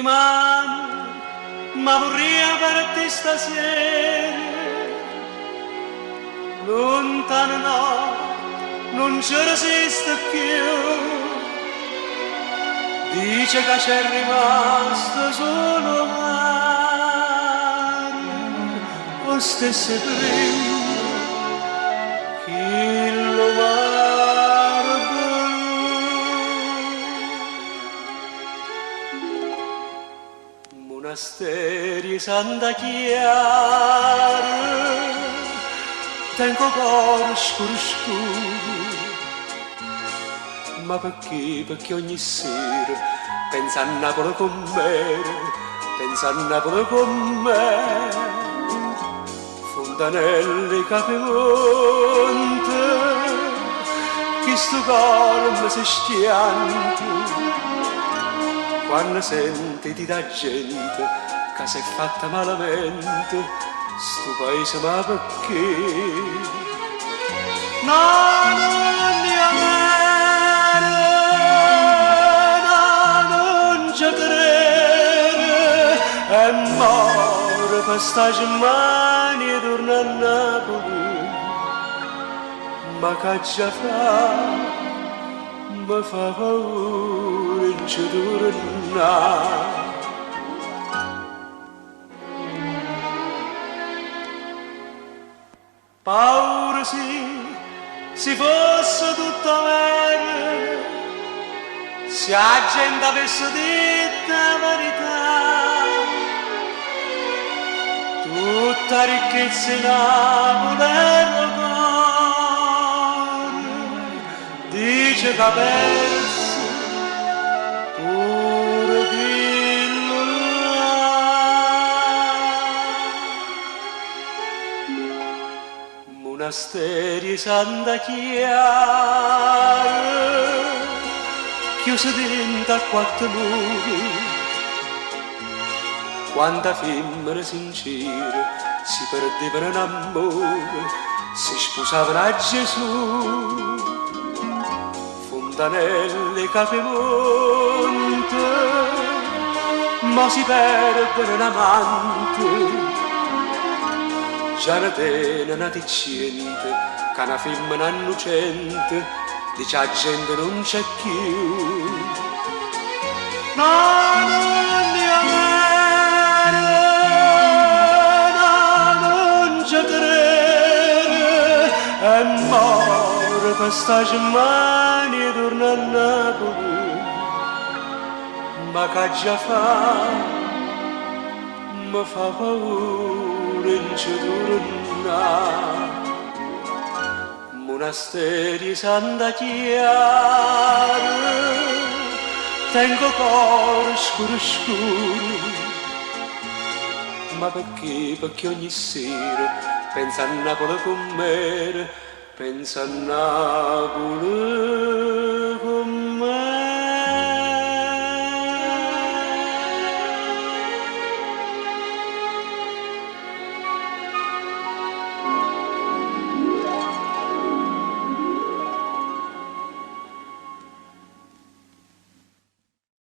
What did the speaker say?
mano, ma vorrei verte stasera. Lontano no, non ci resiste più. Dice che c'è rimasto solo mare, lo stesso prima che lo mare blu. Monasteri Santa Chiara, tengo cuore scuro scuro, ma perché? Perché ogni sera pensa a Napoli con me, pensa a Napoli con me. Fontanelli, Capimonte, che sto cuore mi si stianti, quando senti di da gente che si è fatta malamente, sto paese ma perché? No, non mi amare, no, non ci credere, è morto per sta Germania e torna a Napoli, ma che già fa, mi fa paura e ci torna. Paura sì, se fosse tutto vero, se la gente avesse detto la verità, tutta ricchezza in Napoli era cuore, dice che ha perso pure quello là. Monasteri Santa Chiara, chiusi dentro a quattro muri, quanta femmina sincera si perdevano in amore, si sposavano a Gesù. Fontanelli, Capimonte, ma si perdono in amante, già ne tene una dicente, che una femmina innocente, dice la gente non c'è più. No, non mi amare, no, non ci credere, è morto per sta Germania e torna a Napoli, ma che già fa, mi fa paura e ci torna. Monasteri Santa Chiara, tengo cuore scuro scuro, ma perché? Perché ogni sera pensa a Napoli con me, pensa a Napoli